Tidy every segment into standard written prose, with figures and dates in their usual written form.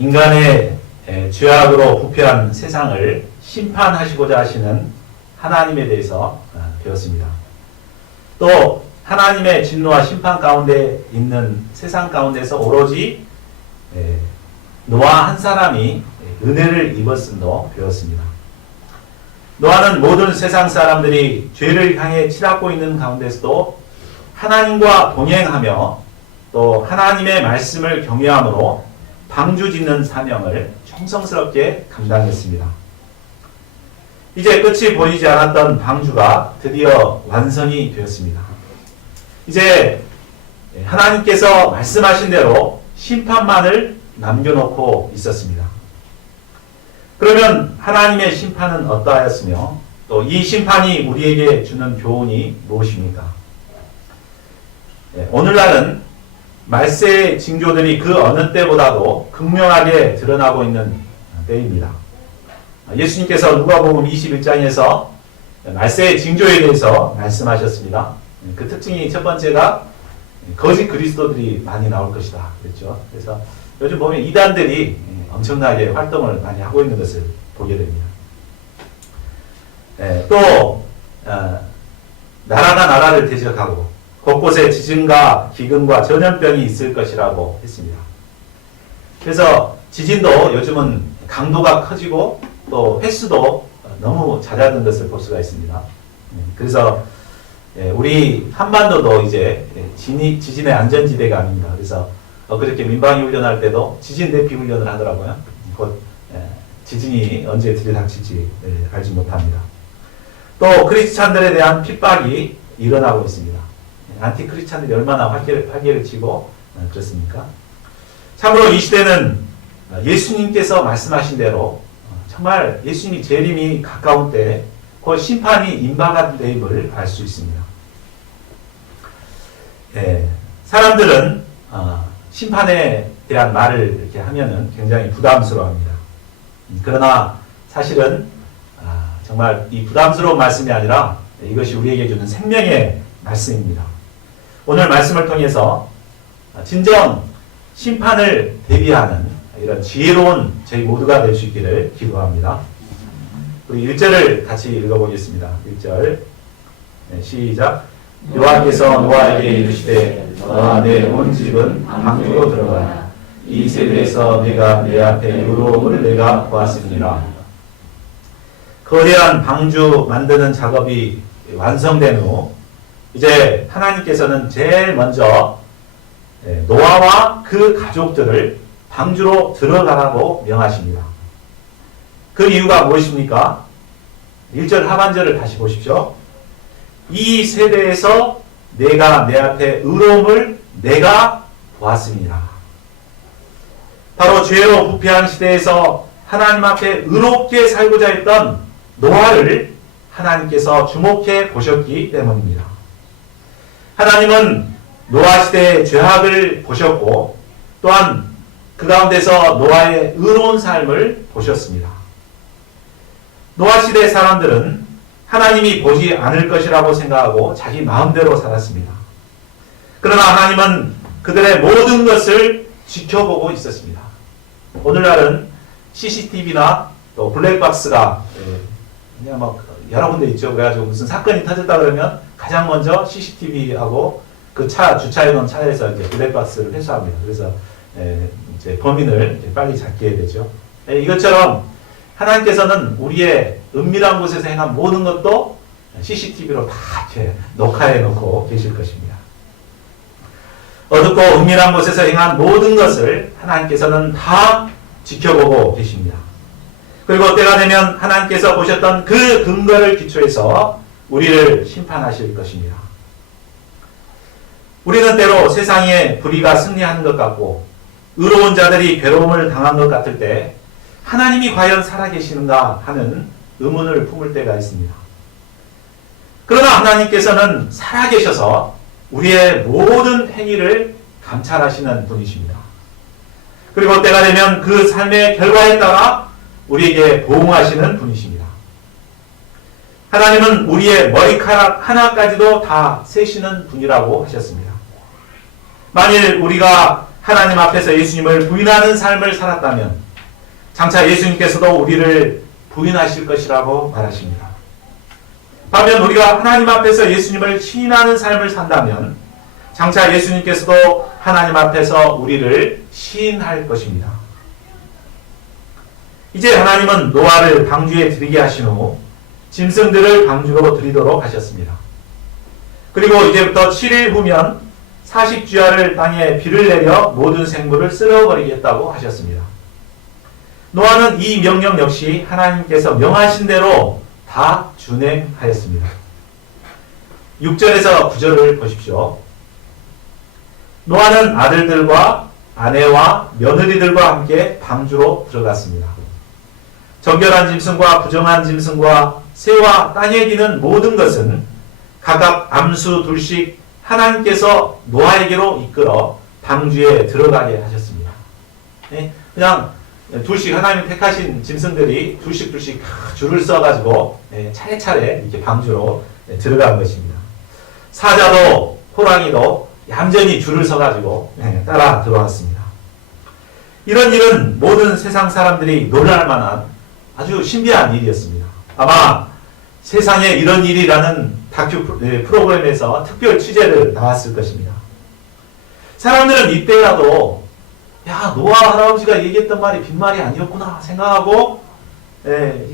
인간의 죄악으로 부패한 세상을 심판하시고자 하시는 하나님에 대해서 배웠습니다. 또 하나님의 진노와 심판 가운데 있는 세상 가운데서 오로지 노아 한 사람이 은혜를 입었음도 배웠습니다. 노아는 모든 세상 사람들이 죄를 향해 치닫고 있는 가운데서도 하나님과 동행하며 또 하나님의 말씀을 경외함으로 방주 짓는 사명을 충성스럽게 감당했습니다. 이제 끝이 보이지 않았던 방주가 드디어 완성이 되었습니다. 이제 하나님께서 말씀하신 대로 심판만을 남겨놓고 있었습니다. 그러면 하나님의 심판은 어떠하였으며 또 이 심판이 우리에게 주는 교훈이 무엇입니까? 오늘날은 말세의 징조들이 그 어느 때보다도 극명하게 드러나고 있는 때입니다. 예수님께서 누가복음 21장에서 말세의 징조에 대해서 말씀하셨습니다. 그 특징이 첫 번째가 거짓 그리스도들이 많이 나올 것이다 그랬죠. 그래서 요즘 보면 이단들이 엄청나게 활동을 많이 하고 있는 것을 보게 됩니다. 또 나라가 나라를 대적하고 곳곳에 지진과 기근과 전염병이 있을 것이라고 했습니다. 그래서 지진도 요즘은 강도가 커지고 또 횟수도 너무 잦아든 것을 볼 수가 있습니다. 그래서 우리 한반도도 이제 지진의 안전지대가 아닙니다. 그래서 그렇게 민방위 훈련할 때도 지진 대피 훈련을 하더라고요. 곧 지진이 언제 들이닥칠지 알지 못합니다. 또 크리스찬들에 대한 핍박이 일어나고 있습니다. 안티크리스찬들이 얼마나 활개를 치고 그렇습니까? 참으로 이 시대는 예수님께서 말씀하신 대로 정말 예수님이 재림이 가까운 때 그 심판이 임박한 때임을 알 수 있습니다. 사람들은 심판에 대한 말을 이렇게 하면은 굉장히 부담스러워합니다. 그러나 사실은 정말 이 부담스러운 말씀이 아니라 이것이 우리에게 주는 생명의 말씀입니다. 오늘 말씀을 통해서 진정 심판을 대비하는 이런 지혜로운 저희 모두가 될 수 있기를 기도합니다. 우리 1절을 같이 읽어보겠습니다. 1절 시작. 여호와께서 노아에게 이르시되 너와 내 온 집은 방주로 들어가라. 이 세대에서 내가 내 앞에 의로움을 내가 보았습니다. 거대한 방주 만드는 작업이 완성된 후 이제 하나님께서는 제일 먼저 노아와 그 가족들을 방주로 들어가라고 명하십니다. 그 이유가 무엇입니까? 1절 하반절을 다시 보십시오. 이 세대에서 내가 내 앞에 의로움을 내가 보았습니다. 바로 죄로 부패한 시대에서 하나님 앞에 의롭게 살고자 했던 노아를 하나님께서 주목해 보셨기 때문입니다. 하나님은 노아 시대의 죄악을 보셨고 또한 그 가운데서 노아의 의로운 삶을 보셨습니다. 노아 시대 사람들은 하나님이 보지 않을 것이라고 생각하고 자기 마음대로 살았습니다. 그러나 하나님은 그들의 모든 것을 지켜보고 있었습니다. 오늘날은 CCTV나 또 블랙박스가 그냥 막 여러 군데 있죠. 그래가지고 무슨 사건이 터졌다 그러면 가장 먼저 CCTV하고 그 차 주차해 놓은 차에서 이제 블랙박스를 회수합니다. 그래서 이제 범인을 빨리 잡게 되죠. 이것처럼 하나님께서는 우리의 은밀한 곳에서 행한 모든 것도 CCTV로 다 이렇게 녹화해 놓고 계실 것입니다. 어둡고 은밀한 곳에서 행한 모든 것을 하나님께서는 다 지켜보고 계십니다. 그리고 때가 되면 하나님께서 보셨던 그 근거를 기초해서 우리를 심판하실 것입니다. 우리는 때로 세상에 불의가 승리하는 것 같고 의로운 자들이 괴로움을 당한 것 같을 때 하나님이 과연 살아계시는가 하는 의문을 품을 때가 있습니다. 그러나 하나님께서는 살아계셔서 우리의 모든 행위를 감찰하시는 분이십니다. 그리고 때가 되면 그 삶의 결과에 따라 우리에게 보응하시는 분이십니다. 하나님은 우리의 머리카락 하나까지도 다 세시는 분이라고 하셨습니다. 만일 우리가 하나님 앞에서 예수님을 부인하는 삶을 살았다면 장차 예수님께서도 우리를 부인하실 것이라고 말하십니다. 반면 우리가 하나님 앞에서 예수님을 시인하는 삶을 산다면 장차 예수님께서도 하나님 앞에서 우리를 시인할 것입니다. 이제 하나님은 노아를 방주에 들이게 하신 후 짐승들을 방주로 들이도록 하셨습니다. 그리고 이제부터 7일 후면 40주야를 땅에 비를 내려 모든 생물을 쓸어버리겠다고 하셨습니다. 노아는 이 명령 역시 하나님께서 명하신 대로 다 준행하였습니다. 6절에서 9절을 보십시오. 노아는 아들들과 아내와 며느리들과 함께 방주로 들어갔습니다. 정결한 짐승과 부정한 짐승과 새와 땅에 기는 모든 것은 각각 암수 둘씩 하나님께서 노아에게로 이끌어 방주에 들어가게 하셨습니다. 그냥 둘씩 하나님이 택하신 짐승들이 둘씩 줄을 써가지고 차례차례 이렇게 방주로 들어간 것입니다. 사자도 호랑이도 얌전히 줄을 서가지고 따라 들어왔습니다. 이런 일은 모든 세상 사람들이 놀랄 만한 아주 신비한 일이었습니다. 아마 세상에 이런 일이라는 다큐 프로그램에서 특별 취재를 나왔을 것입니다. 사람들은 이때라도 야 노아 할아버지가 얘기했던 말이 빈말이 아니었구나 생각하고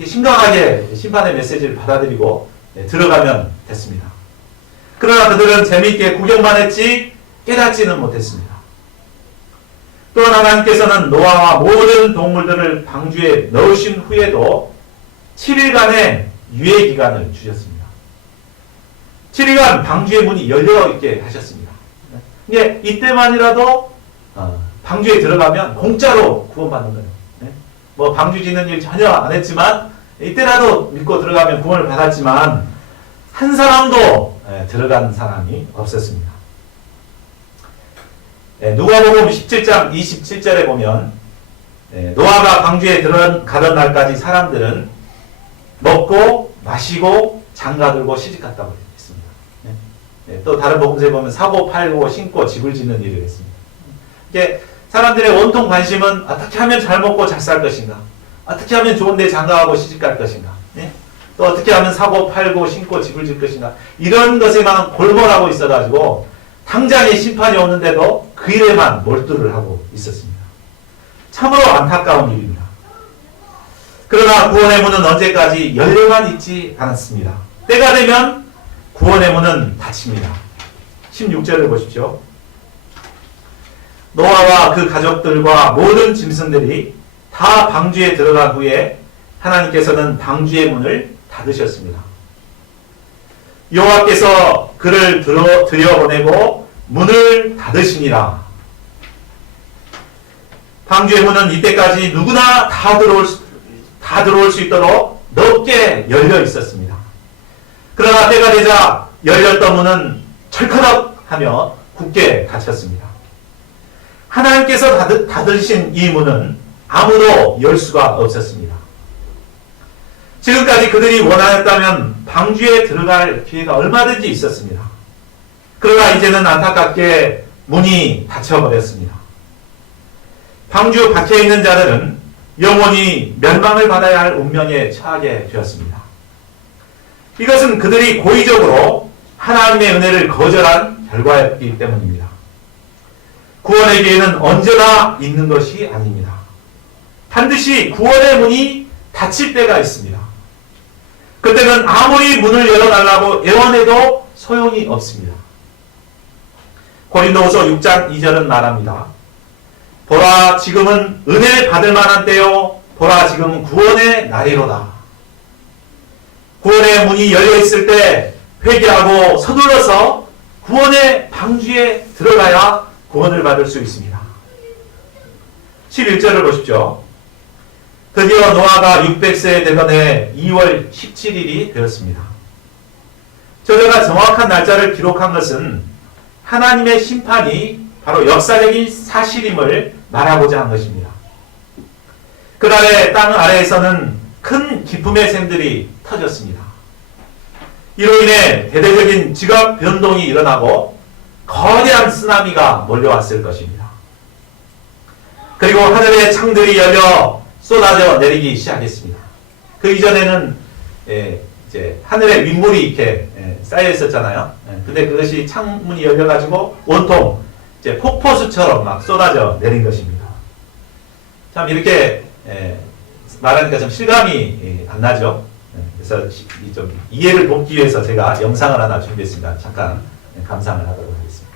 심각하게 심판의 메시지를 받아들이고 들어가면 됐습니다. 그러나 그들은 재미있게 구경만 했지 깨닫지는 못했습니다. 또한 하나님께서는 노아와 모든 동물들을 방주에 넣으신 후에도 7일간의 유예 기간을 주셨습니다. 7일간 방주의 문이 열려있게 하셨습니다. 이게 이때만이라도 방주에 들어가면 공짜로 구원받는 거예요. 뭐 방주 짓는 일 전혀 안 했지만 이때라도 믿고 들어가면 구원을 받았지만 한 사람도 들어간 사람이 없었습니다. 누가복음 17장 27절에 보면 노아가 방주에 들어가던 날까지 사람들은 먹고 마시고 장가들고 시집갔다고 했습니다. 또 다른 복음서에 보면 사고 팔고 신고 집을 짓는 일을 했습니다. 이게 사람들의 원통 관심은 어떻게 하면 잘 먹고 잘 살 것인가, 어떻게 하면 좋은 데 장가가고 시집갈 것인가, 또 어떻게 하면 사고 팔고 신고 집을 질 것인가, 이런 것에만 골몰하고 있어가지고 당장에 심판이 오는데도 그 일에만 몰두를 하고 있었습니다. 참으로 안타까운 일입니다. 그러나 구원의 문은 언제까지 열려만 있지 않았습니다. 때가 되면 구원의 문은 닫힙니다. 16절을 보십시오. 노아와 그 가족들과 모든 짐승들이 다 방주에 들어간 후에 하나님께서는 방주의 문을 닫으셨습니다. 여호와께서 그를 들여보내고 문을 닫으시니라. 방주의 문은 이때까지 누구나 다 들어올 수 있도록 넓게 열려 있었습니다. 그러나 때가 되자 열렸던 문은 철커덕 하며 굳게 닫혔습니다. 하나님께서 닫으신 이 문은 아무도 열 수가 없었습니다. 지금까지 그들이 원하였다면 방주에 들어갈 기회가 얼마든지 있었습니다. 그러나 이제는 안타깝게 문이 닫혀버렸습니다. 방주 박혀있는 자들은 영원히 멸망을 받아야 할 운명에 처하게 되었습니다. 이것은 그들이 고의적으로 하나님의 은혜를 거절한 결과였기 때문입니다. 구원의 기회는 언제나 있는 것이 아닙니다. 반드시 구원의 문이 닫힐 때가 있습니다. 그때는 아무리 문을 열어달라고 애원해도 소용이 없습니다. 고린도후서 6장 2절은 말합니다. 보라 지금은 은혜 받을 만한 때요 보라 지금은 구원의 날이로다. 구원의 문이 열려있을 때 회개하고 서둘러서 구원의 방주에 들어가야 구원을 받을 수 있습니다. 11절을 보십시오. 드디어 노아가 600세 되던 해 2월 17일이 되었습니다. 저자가 정확한 날짜를 기록한 것은 하나님의 심판이 바로 역사적인 사실임을 말하고자 한 것입니다. 그날에 땅 아래에서는 큰 기쁨의 샘들이 터졌습니다. 이로 인해 대대적인 지각 변동이 일어나고 거대한 쓰나미가 몰려왔을 것입니다. 그리고 하늘의 창들이 열려 쏟아져 내리기 시작했습니다. 그 이전에는 이제 하늘에 윗물이 이렇게 쌓여 있었잖아요. 근데 그것이 창문이 열려가지고 온통 이제 폭포수처럼 막 쏟아져 내린 것입니다. 참 이렇게 말하니까 좀 실감이 안 나죠. 그래서 좀 이해를 돕기 위해서 제가 영상을 하나 준비했습니다. 잠깐 감상을 하도록 하겠습니다.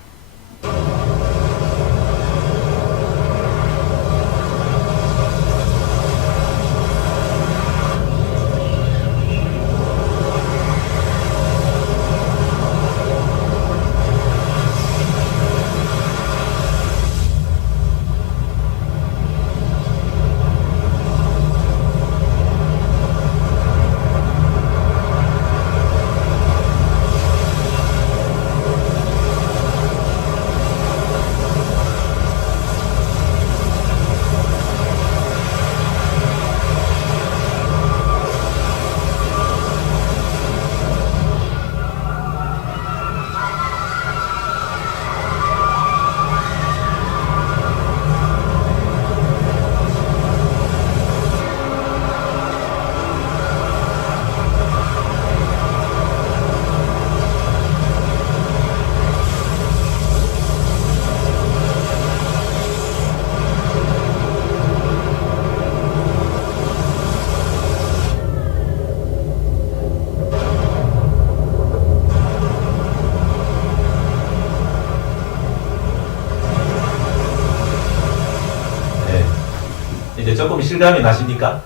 이제 조금 실감이 나십니까?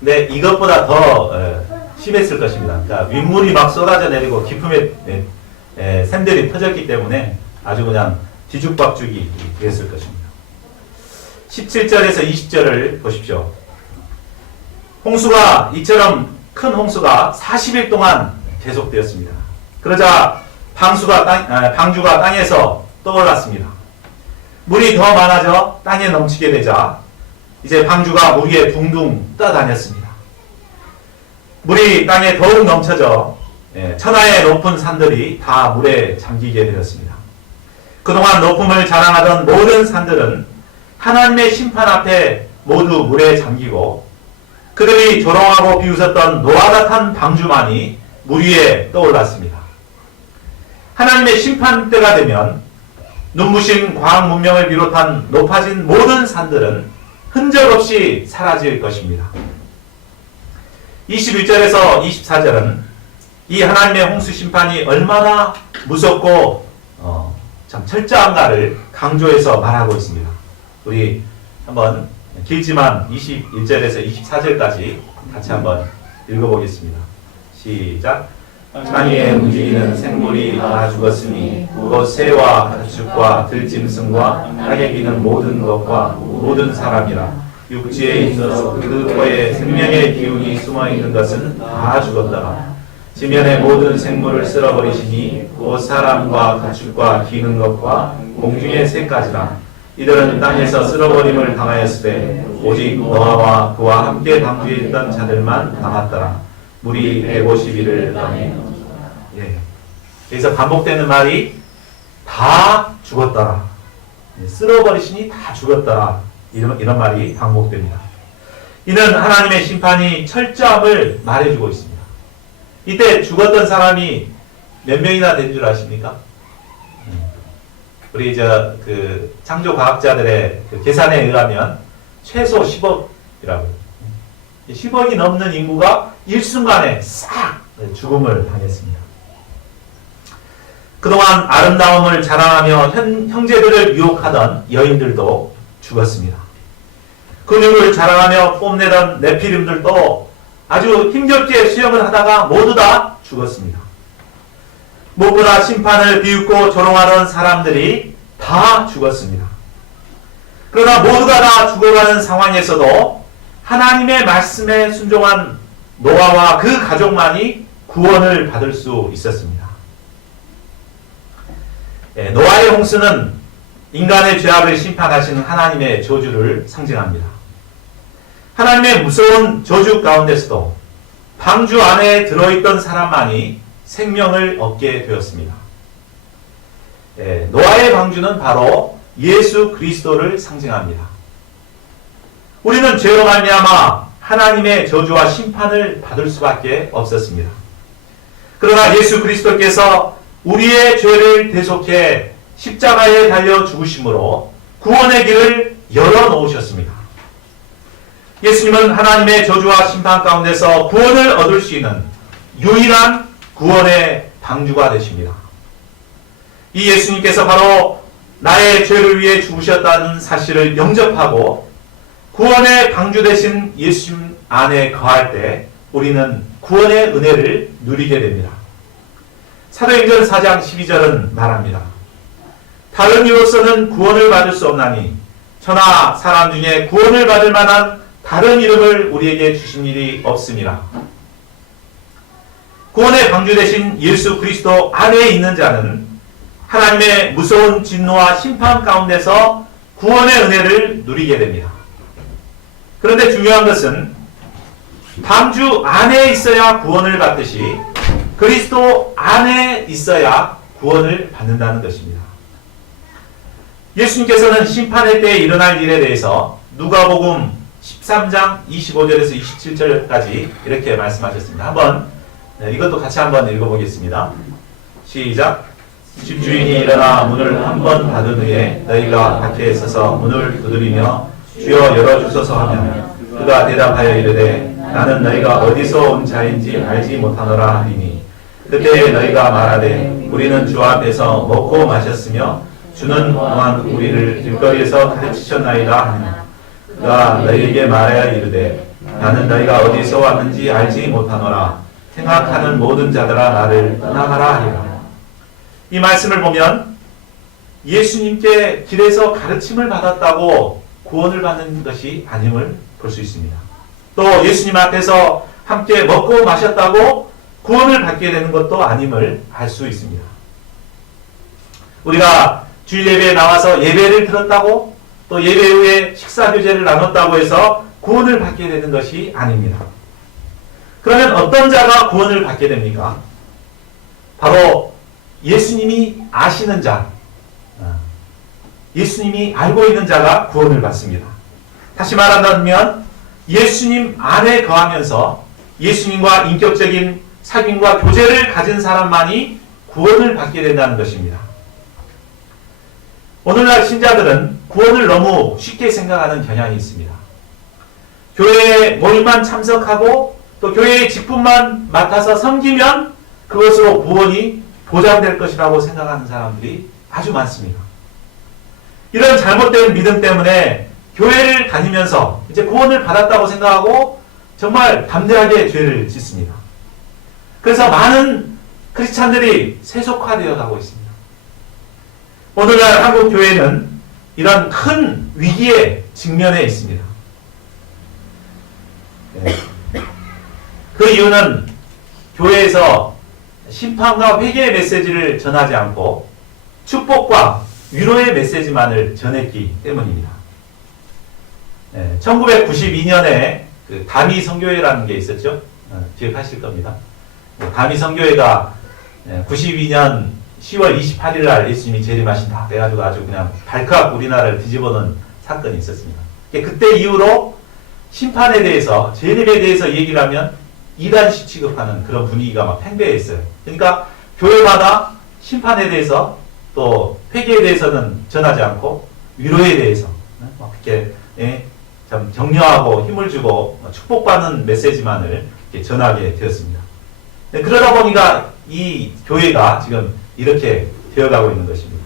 근데 이것보다 더 심했을 것입니다. 그러니까 윗물이 막 쏟아져 내리고 깊음에 샘들이 터졌기 때문에 아주 그냥 뒤죽박죽이 됐을 것입니다. 17절에서 20절을 보십시오. 홍수가 이처럼 큰 홍수가 40일 동안 계속되었습니다. 그러자 방주가 땅에서 떠올랐습니다. 물이 더 많아져 땅에 넘치게 되자 이제 방주가 물 위에 둥둥 떠다녔습니다. 물이 땅에 더욱 넘쳐져 천하의 높은 산들이 다 물에 잠기게 되었습니다. 그동안 높음을 자랑하던 모든 산들은 하나님의 심판 앞에 모두 물에 잠기고 그들이 조롱하고 비웃었던 노아 같은 방주만이 물 위에 떠올랐습니다. 하나님의 심판 때가 되면 눈부신 과학 문명을 비롯한 높아진 모든 산들은 흔적 없이 사라질 것입니다. 21절에서 24절은 이 하나님의 홍수 심판이 얼마나 무섭고 참 철저한가를 강조해서 말하고 있습니다. 우리 한번 길지만 21절에서 24절까지 같이 한번 읽어보겠습니다. 시작. 땅 위에 움직이는 생물이 다 죽었으니 곧 새와 가축과 들짐승과 땅에 기는 모든 것과 모든 사람이라 육지에 있어서 그 코에 생명의 기운이 숨어있는 것은 다 죽었더라. 지면의 모든 생물을 쓸어버리시니 곧 사람과 가축과 기는 것과 공중의 새까지라. 이들은 땅에서 쓸어버림을 당하였으되 오직 노아와 그와 함께 방주에 있던 자들만 남았더라. 물이 150일을 땅에 여기서 반복되는 말이 다 죽었더라. 쓸어버리시니 다 죽었더라. 이런 말이 반복됩니다. 이는 하나님의 심판이 철저함을 말해주고 있습니다. 이때 죽었던 사람이 몇 명이나 된 줄 아십니까? 우리 그 창조 과학자들의 그 계산에 의하면 최소 10억이라고. 10억이 넘는 인구가 일순간에 싹 죽음을 당했습니다. 그동안 아름다움을 자랑하며 형제들을 유혹하던 여인들도 죽었습니다. 근육을 자랑하며 뽐내던 네피림들도 아주 힘겹게 수영을 하다가 모두 다 죽었습니다. 무엇보다 심판을 비웃고 조롱하던 사람들이 다 죽었습니다. 그러나 모두가 다 죽어가는 상황에서도 하나님의 말씀에 순종한 노아와 그 가족만이 구원을 받을 수 있었습니다. 노아의 홍수는 인간의 죄악을 심판하시는 하나님의 저주를 상징합니다. 하나님의 무서운 저주 가운데서도 방주 안에 들어있던 사람만이 생명을 얻게 되었습니다. 노아의 방주는 바로 예수 그리스도를 상징합니다. 우리는 죄로 말미암아 하나님의 저주와 심판을 받을 수밖에 없었습니다. 그러나 예수 그리스도께서 우리의 죄를 대속해 십자가에 달려 죽으심으로 구원의 길을 열어놓으셨습니다. 예수님은 하나님의 저주와 심판 가운데서 구원을 얻을 수 있는 유일한 구원의 방주가 되십니다. 이 예수님께서 바로 나의 죄를 위해 죽으셨다는 사실을 영접하고 구원의 방주 되신 예수님 안에 거할 때 우리는 구원의 은혜를 누리게 됩니다. 사도행전 4장 12절은 말합니다. 다른 이로서는 구원을 받을 수 없나니 천하 사람 중에 구원을 받을 만한 다른 이름을 우리에게 주신 일이 없음이라. 구원의 방주 되신 예수 그리스도 안에 있는 자는 하나님의 무서운 진노와 심판 가운데서 구원의 은혜를 누리게 됩니다. 그런데 중요한 것은 방주 안에 있어야 구원을 받듯이 그리스도 안에 있어야 구원을 받는다는 것입니다. 예수님께서는 심판의 때에 일어날 일에 대해서 누가복음 13장 25절에서 27절까지 이렇게 말씀하셨습니다. 한번 이것도 같이 한번 읽어보겠습니다. 시작. 집주인이 일어나 문을 한 번 닫은 후에 너희가 밖에 서서 문을 두드리며 주여 열어주소서 하면 그가 대답하여 이르되 나는 너희가 어디서 온 자인지 알지 못하노라 하리니 그때 너희가 말하되 우리는 주 앞에서 먹고 마셨으며 주는 또한 우리를 길거리에서 가르치셨나이다 하니 그가 너희에게 말하여 이르되 나는 너희가 어디서 왔는지 알지 못하노라 생각하는 모든 자들아 나를 떠나가라 하리라. 이 말씀을 보면 예수님께 길에서 가르침을 받았다고 구원을 받는 것이 아님을 볼 수 있습니다. 또 예수님 앞에서 함께 먹고 마셨다고 구원을 받게 되는 것도 아님을 알 수 있습니다. 우리가 주일 예배에 나와서 예배를 들었다고 또 예배 후에 식사 교제를 나눴다고 해서 구원을 받게 되는 것이 아닙니다. 그러면 어떤 자가 구원을 받게 됩니까? 바로 예수님이 아시는 자, 예수님이 알고 있는 자가 구원을 받습니다. 다시 말한다면 예수님 안에 거하면서 예수님과 인격적인 사귐과 교제를 가진 사람만이 구원을 받게 된다는 것입니다. 오늘날 신자들은 구원을 너무 쉽게 생각하는 경향이 있습니다. 교회에 모임만 참석하고 또 교회의 직분만 맡아서 섬기면 그것으로 구원이 보장될 것이라고 생각하는 사람들이 아주 많습니다. 이런 잘못된 믿음 때문에 교회를 다니면서 이제 구원을 받았다고 생각하고 정말 담대하게 죄를 짓습니다. 그래서 많은 크리스찬들이 세속화되어 가고 있습니다. 오늘날 한국 교회는 이런 큰 위기에 직면해 있습니다. 그 이유는 교회에서 심판과 회개의 메시지를 전하지 않고 축복과 위로의 메시지만을 전했기 때문입니다. 1992년에 그 다미 선교회라는 게 있었죠. 기억하실 겁니다. 다미 선교회가 92년 10월 28일 날 예수님이 재림하신다. 그래가지고 아주 그냥 발칵 우리나라를 뒤집어놓은 사건이 있었습니다. 그때 이후로 심판에 대해서, 재림에 대해서 얘기를 하면 이단시 취급하는 그런 분위기가 막 팽배했어요. 그러니까 교회마다 심판에 대해서 또 회개에 대해서는 전하지 않고 위로에 대해서 이렇게 참 격려하고 힘을 주고 축복받는 메시지만을 이렇게 전하게 되었습니다. 그러다 보니까 이 교회가 지금 이렇게 되어가고 있는 것입니다.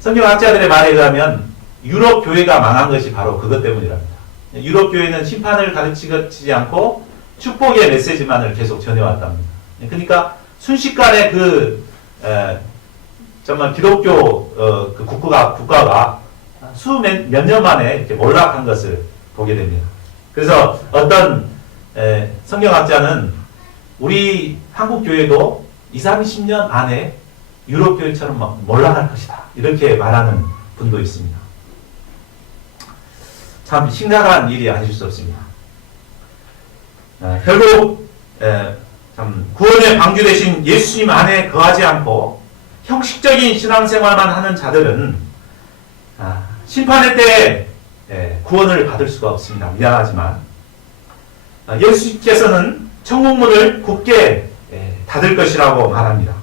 성경학자들의 말에 의하면 유럽 교회가 망한 것이 바로 그것 때문이랍니다. 유럽 교회는 심판을 가르치지 않고 축복의 메시지만을 계속 전해왔답니다. 그러니까 순식간에 정말 기독교 그 국가가 몇 년 만에 이렇게 몰락한 것을 보게 됩니다. 그래서 어떤 성경학자는 우리 한국 교회도 20, 30년 안에 유럽 교회처럼 몰락할 것이다. 이렇게 말하는 분도 있습니다. 참 심각한 일이 아닐 수 없습니다. 결국 참 구원의 방주 되신 예수님 안에 거하지 않고 형식적인 신앙생활만 하는 자들은 심판의 때에 구원을 받을 수가 없습니다. 미안하지만 예수께서는 천국문을 굳게 닫을 것이라고 말합니다.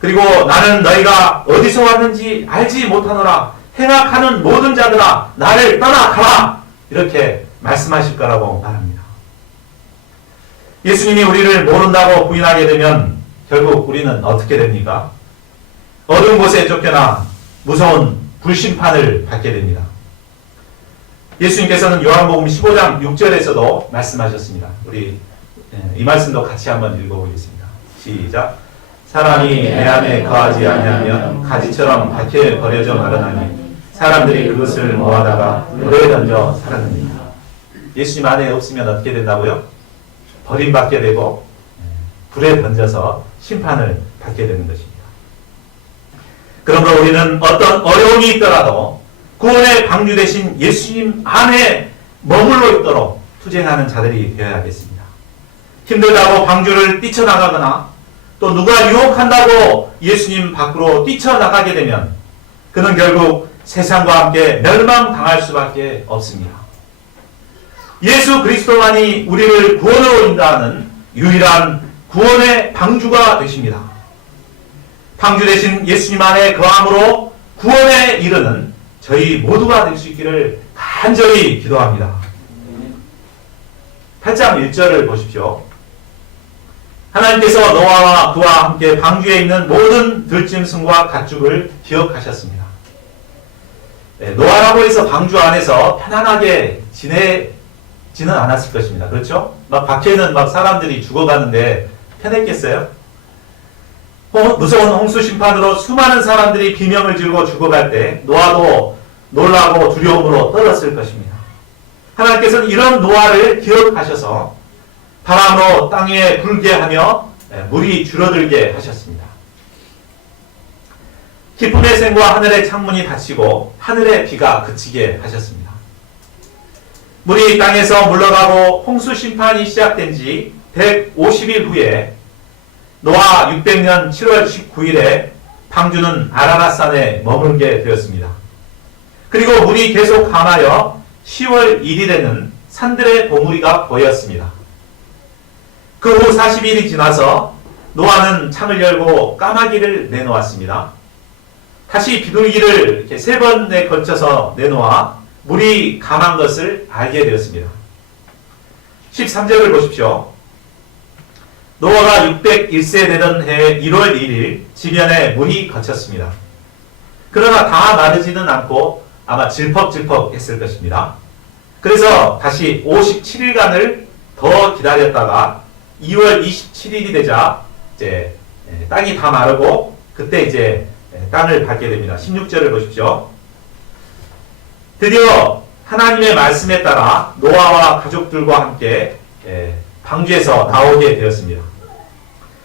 그리고 나는 너희가 어디서 왔는지 알지 못하노라. 행악하는 모든 자들아 나를 떠나가라. 이렇게 말씀하실 거라고 말합니다. 예수님이 우리를 모른다고 부인하게 되면 결국 우리는 어떻게 됩니까? 어두운 곳에 쫓겨나 무서운 불심판을 받게 됩니다. 예수님께서는 요한복음 15장 6절에서도 말씀하셨습니다. 우리 이 말씀도 같이 한번 읽어보겠습니다. 시작. 사람이 내 안에 거하지 아니하면 가지처럼 밖에 버려져 마르나니 사람들이 그것을 모아다가 물에 던져 살았느니라. 예수님 안에 없으면 어떻게 된다고요? 버림받게 되고 불에 던져서 심판을 받게 되는 것입니다. 그러므로 우리는 어떤 어려움이 있더라도 구원의 방주 되신 예수님 안에 머물러 있도록 투쟁하는 자들이 되어야겠습니다. 힘들다고 방주를 뛰쳐나가거나 또 누가 유혹한다고 예수님 밖으로 뛰쳐나가게 되면 그는 결국 세상과 함께 멸망당할 수밖에 없습니다. 예수 그리스도만이 우리를 구원으로 인도하는 유일한 구원의 방주가 되십니다. 방주 되신 예수님 안에 거함으로 구원에 이르는 저희 모두가 될 수 있기를 간절히 기도합니다. 8장 1절을 보십시오. 하나님께서 노아와 그와 함께 방주에 있는 모든 들짐승과 가축을 기억하셨습니다. 노아라고 해서 방주 안에서 편안하게 지내지는 않았을 것입니다. 그렇죠? 막 밖에는 막 사람들이 죽어가는데 편했겠어요? 무서운 홍수 심판으로 수많은 사람들이 비명을 지르고 죽어갈 때 노아도 놀라고 두려움으로 떨었을 것입니다. 하나님께서는 이런 노아를 기억하셔서 바람으로 땅 위에 불게 하며 물이 줄어들게 하셨습니다. 기쁨의 샘과 하늘의 창문이 닫히고 하늘의 비가 그치게 하셨습니다. 물이 땅에서 물러가고 홍수 심판이 시작된 지 150일 후에 노아 600년 7월 19일에 방주는 아라랏산에 머물게 되었습니다. 그리고 물이 계속 감하여 10월 1일에는 산들의 봉우리가 보였습니다. 그 후 40일이 지나서 노아는 창을 열고 까마귀를 내놓았습니다. 다시 비둘기를 이렇게 3번에 걸쳐서 내놓아 물이 감한 것을 알게 되었습니다. 13절을 보십시오. 노아가 601세 되던 해 1월 1일 지면에 물이 거쳤습니다. 그러나 다 마르지는 않고 아마 질퍽질퍽 했을 것입니다. 그래서 다시 57일간을 더 기다렸다가 2월 27일이 되자 이제 땅이 다 마르고 그때 이제 땅을 밟게 됩니다. 16절을 보십시오. 드디어 하나님의 말씀에 따라 노아와 가족들과 함께 방주에서 나오게 되었습니다.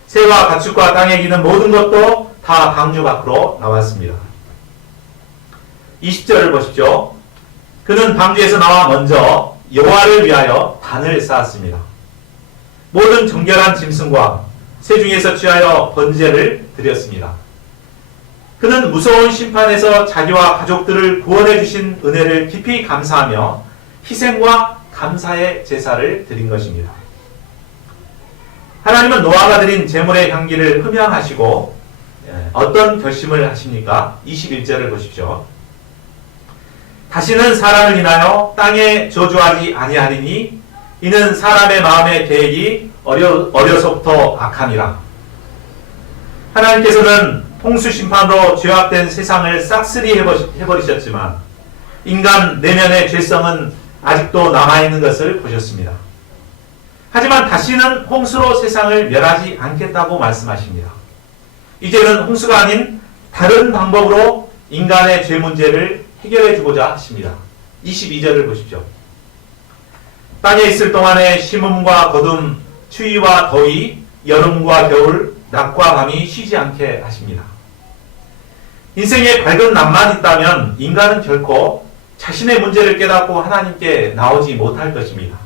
새와 가축과 땅에 기는 모든 것도 다 방주 밖으로 나왔습니다. 20절을 보십시오. 그는 방주에서 나와 먼저 여호와를 위하여 단을 쌓았습니다. 모든 정결한 짐승과 새 중에서 취하여 번제를 드렸습니다. 그는 무서운 심판에서 자기와 가족들을 구원해 주신 은혜를 깊이 감사하며 희생과 감사의 제사를 드린 것입니다. 하나님은 노아가 드린 제물의 향기를 흠양하시고 어떤 결심을 하십니까? 21절을 보십시오. 다시는 사람을 인하여 땅에 저주하지 아니하리니 이는 사람의 마음의 계획이 어려서부터 악함이라. 하나님께서는 홍수 심판으로 죄악된 세상을 싹쓸이 해버리셨지만 인간 내면의 죄성은 아직도 남아있는 것을 보셨습니다. 하지만 다시는 홍수로 세상을 멸하지 않겠다고 말씀하십니다. 이제는 홍수가 아닌 다른 방법으로 인간의 죄 문제를 해결해 주고자 하십니다. 22절을 보십시오. 땅에 있을 동안에 심음과 거둠, 추위와 더위, 여름과 겨울, 낮과 밤이 쉬지 않게 하십니다. 인생에 밝은 낭만 있다면 인간은 결코 자신의 문제를 깨닫고 하나님께 나오지 못할 것입니다.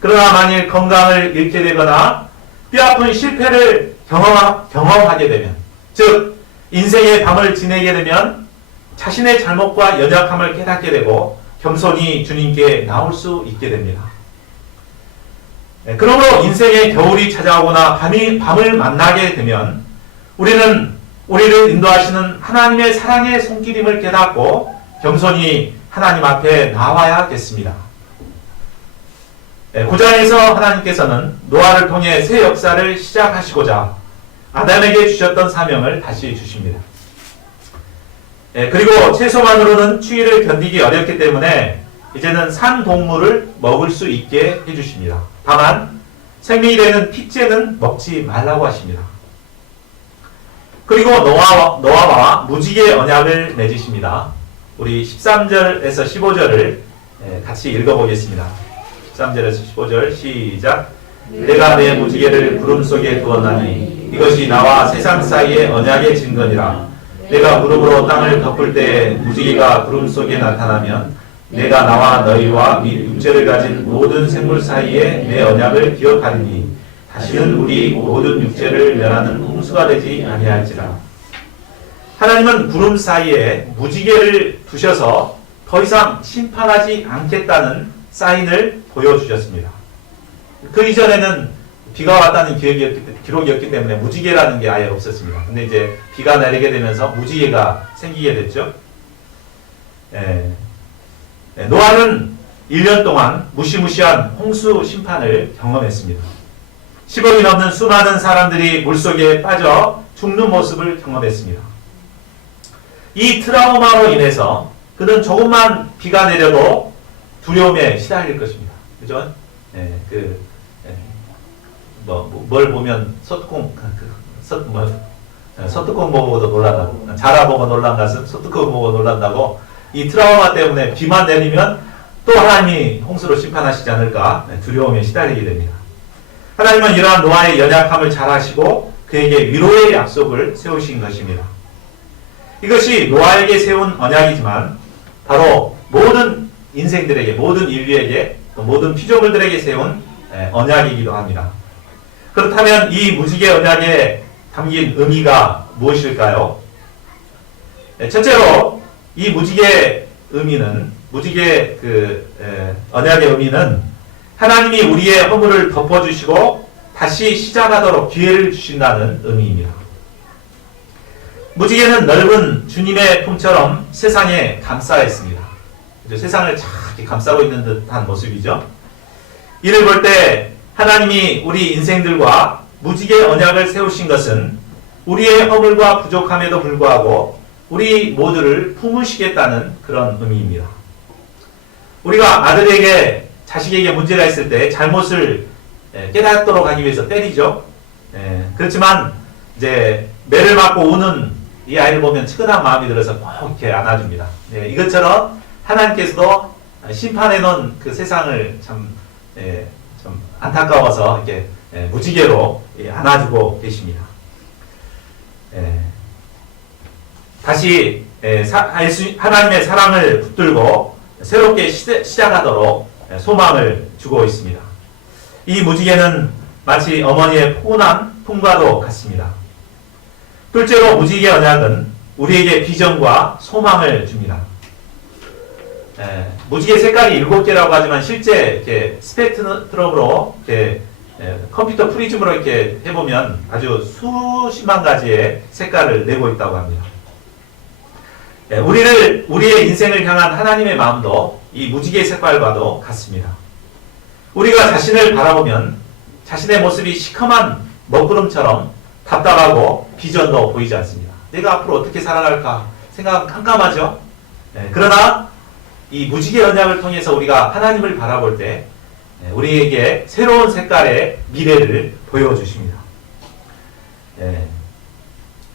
그러나 만일 건강을 잃게 되거나 뼈아픈 실패를 경험하게 되면 즉 인생의 밤을 지내게 되면 자신의 잘못과 연약함을 깨닫게 되고 겸손히 주님께 나올 수 있게 됩니다. 그러므로 인생의 겨울이 찾아오거나 밤을 만나게 되면 우리는 우리를 인도하시는 하나님의 사랑의 손길임을 깨닫고 겸손히 하나님 앞에 나와야겠습니다. 9장에서 하나님께서는 노아를 통해 새 역사를 시작하시고자 아담에게 주셨던 사명을 다시 주십니다. 그리고 채소만으로는 추위를 견디기 어렵기 때문에 이제는 산 동물을 먹을 수 있게 해주십니다. 다만 생명이 되는 핏째는 먹지 말라고 하십니다. 그리고 노아와 무지개 언약을 맺으십니다. 우리 13절에서 15절을 같이 읽어보겠습니다. 13절에서 15절 시작. 내가 내 무지개를 구름 속에 두었나니 이것이 나와 세상 사이의 언약의 증거니라. 내가 구름으로 땅을 덮을 때 무지개가 구름 속에 나타나면 내가 나와 너희와 및 육체를 가진 모든 생물 사이에 내 언약을 기억하리니 다시는 우리 모든 육체를 멸하는 홍수가 되지 아니할지라. 하나님은 구름 사이에 무지개를 두셔서 더 이상 심판하지 않겠다는 사인을 보여주셨습니다. 그 이전에는 비가 왔다는 기록이었기 때문에 무지개라는 게 아예 없었습니다. 근데 이제 비가 내리게 되면서 무지개가 생기게 됐죠. 노아는 1년 동안 무시무시한 홍수 심판을 경험했습니다. 10억이 넘는 수많은 사람들이 물속에 빠져 죽는 모습을 경험했습니다. 이 트라우마로 인해서 그는 조금만 비가 내려도 두려움에 시달릴 것입니다. 그죠? 뭘 보면 소뚜껑 보고도 놀란다고, 자라 보고 놀란 것은 소뚜껑 보고 놀란다고. 이 트라우마 때문에 비만 내리면 또 하나님이 홍수로 심판하시지 않을까 두려움에 시달리게 됩니다. 하나님은 이러한 노아의 연약함을 잘 아시고 그에게 위로의 약속을 세우신 것입니다. 이것이 노아에게 세운 언약이지만 바로 모든 인생들에게, 모든 인류에게, 또 모든 피조물들에게 세운 언약이기도 합니다. 그렇다면 이 무지개 언약에 담긴 의미가 무엇일까요? 첫째로 이 무지개 의미는, 언약의 의미는 하나님이 우리의 허물을 덮어주시고 다시 시작하도록 기회를 주신다는 의미입니다. 무지개는 넓은 주님의 품처럼 세상에 감싸 있습니다. 세상을 착 감싸고 있는 듯한 모습이죠. 이를 볼 때 하나님이 우리 인생들과 무지개 언약을 세우신 것은 우리의 허물과 부족함에도 불구하고 우리 모두를 품으시겠다는 그런 의미입니다. 우리가 아들에게, 자식에게 문제가 있을 때 잘못을 깨닫도록 하기 위해서 때리죠. 그렇지만 이제 매를 맞고 우는 이 아이를 보면 측은한 마음이 들어서 꼭 이렇게 안아줍니다. 이것처럼 하나님께서도 심판해 놓은 그 세상을 좀 안타까워서 이렇게 무지개로 안아주고 계십니다. 다시 하나님의 사랑을 붙들고 새롭게 시작하도록 소망을 주고 있습니다. 이 무지개는 마치 어머니의 포근한 품과도 같습니다. 둘째로 무지개 언약은 우리에게 비전과 소망을 줍니다. 무지개 색깔이 7개라고 하지만 실제 이렇게 스펙트럼으로 이렇게 컴퓨터 프리즘으로 이렇게 해보면 아주 수십만 가지의 색깔을 내고 있다고 합니다. 우리의 인생을 향한 하나님의 마음도 이 무지개 색깔과도 같습니다. 우리가 자신을 바라보면 자신의 모습이 시커먼 먹구름처럼 답답하고 비전도 보이지 않습니다. 내가 앞으로 어떻게 살아갈까 생각은 깜깜하죠. 그러나 이 무지개 언약을 통해서 우리가 하나님을 바라볼 때 우리에게 새로운 색깔의 미래를 보여주십니다.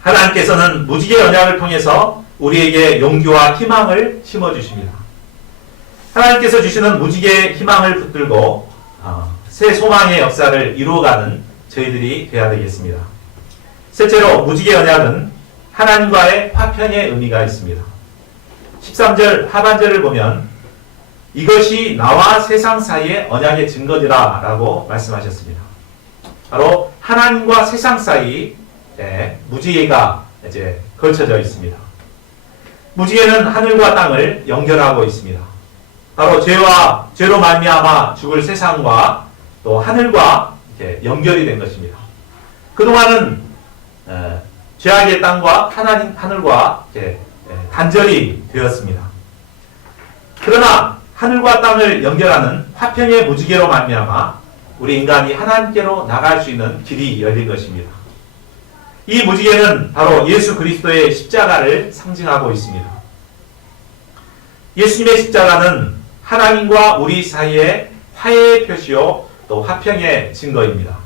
하나님께서는 무지개 언약을 통해서 우리에게 용기와 희망을 심어주십니다. 하나님께서 주시는 무지개 희망을 붙들고 새 소망의 역사를 이루어가는 저희들이 되어야 되겠습니다. 셋째로 무지개 언약은 하나님과의 화평의 의미가 있습니다. 13절 하반절을 보면 이것이 나와 세상 사이의 언약의 증거니라 라고 말씀하셨습니다. 바로 하나님과 세상 사이에 무지개가 이제 걸쳐져 있습니다. 무지개는 하늘과 땅을 연결하고 있습니다. 바로 죄로 말미암아 죽을 세상과 또 하늘과 이렇게 연결이 된 것입니다. 그동안은 죄악의 땅과 하나님 하늘과 이렇게 단절이 되었습니다. 그러나 하늘과 땅을 연결하는 화평의 무지개로 말미암아 우리 인간이 하나님께로 나갈 수 있는 길이 열린 것입니다. 이 무지개는 바로 예수 그리스도의 십자가를 상징하고 있습니다. 예수님의 십자가는 하나님과 우리 사이의 화해의 표시요 또 화평의 증거입니다.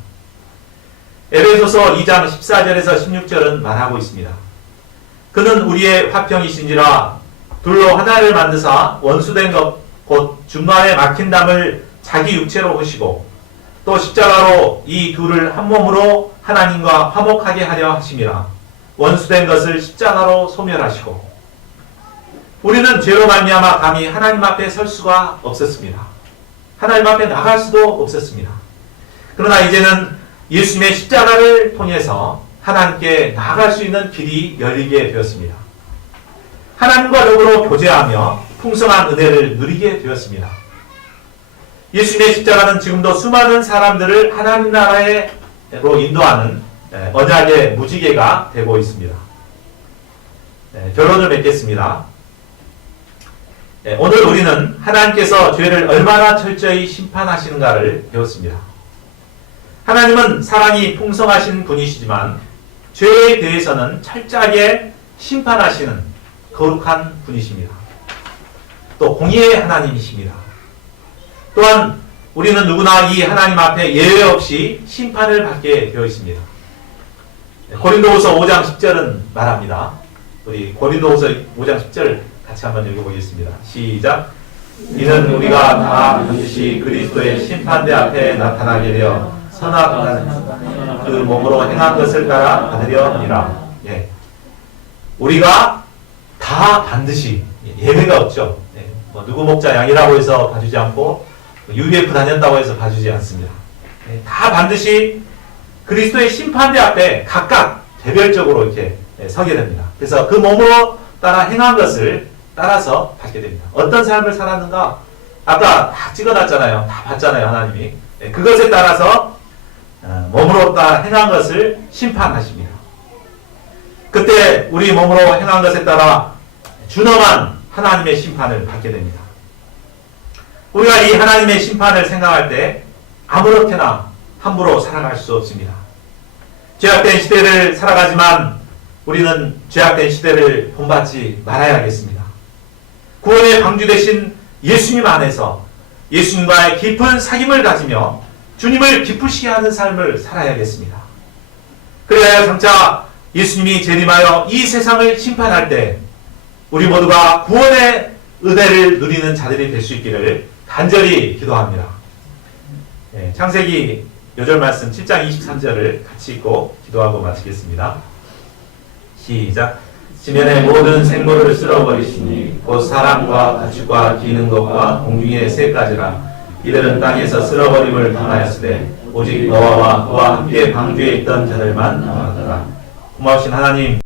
에베소서 2장 14절에서 16절은 말하고 있습니다. 그는 우리의 화평이신지라 둘로 하나를 만드사 원수된 것 곧 중간에 막힌 담을 자기 육체로 하시고 또 십자가로 이 둘을 한 몸으로 하나님과 화목하게 하려 하심이라. 원수된 것을 십자가로 소멸하시고. 우리는 죄로 말미암아 감히 하나님 앞에 설 수가 없었습니다. 하나님 앞에 나갈 수도 없었습니다. 그러나 이제는 예수님의 십자가를 통해서 하나님께 나아갈 수 있는 길이 열리게 되었습니다. 하나님과 더불어 교제하며 풍성한 은혜를 누리게 되었습니다. 예수님의 십자가는 지금도 수많은 사람들을 하나님 나라로 인도하는 언약의 무지개가 되고 있습니다. 결론을 맺겠습니다. 오늘 우리는 하나님께서 죄를 얼마나 철저히 심판하시는가를 배웠습니다. 하나님은 사랑이 풍성하신 분이시지만 죄에 대해서는 철저하게 심판하시는 거룩한 분이십니다. 또 공의의 하나님이십니다. 또한 우리는 누구나 이 하나님 앞에 예외 없이 심판을 받게 되어 있습니다. 고린도후서 5장 10절은 말합니다. 우리 고린도후서 5장 10절 같이 한번 읽어보겠습니다. 시작. 이는 우리가 다 반드시 그리스도의 심판대 앞에 나타나게 되어 선악한 그 몸으로 행한 것을 따라 받으려 하니라. 우리가 다 반드시 예외가 없죠. 누구 목자 양이라고 해서 봐주지 않고 UBF 다녔다고 해서 봐주지 않습니다. 다 반드시 그리스도의 심판대 앞에 각각 개별적으로 이렇게 서게 됩니다. 그래서 그 몸으로 따라 행한 것을 따라서 받게 됩니다. 어떤 삶을 살았는가? 아까 다 찍어놨잖아요. 다 봤잖아요. 하나님이. 그것에 따라서 몸으로 따라 행한 것을 심판하십니다. 그때 우리 몸으로 행한 것에 따라 준엄한 하나님의 심판을 받게 됩니다. 우리가 이 하나님의 심판을 생각할 때 아무렇게나 함부로 살아갈 수 없습니다. 죄악된 시대를 살아가지만 우리는 죄악된 시대를 본받지 말아야겠습니다. 구원의 방주 되신 예수님 안에서 예수님과의 깊은 사귐을 가지며 주님을 기쁘시게 하는 삶을 살아야겠습니다. 그래야 장차 예수님이 재림하여 이 세상을 심판할 때 우리 모두가 구원의 은혜를 누리는 자들이 될 수 있기를 간절히 기도합니다. 창세기 요절 말씀 7장 23절을 같이 읽고 기도하고 마치겠습니다. 시작. 지면의 모든 생물을 쓸어버리시니 곧 사람과 가축과 기는 것과 공중의 새까지라. 이들은 땅에서 쓸어버림을 당하였으되 오직 노아와 그와 함께 방주에 있던 자들만 남았더라. 고마우신 하나님,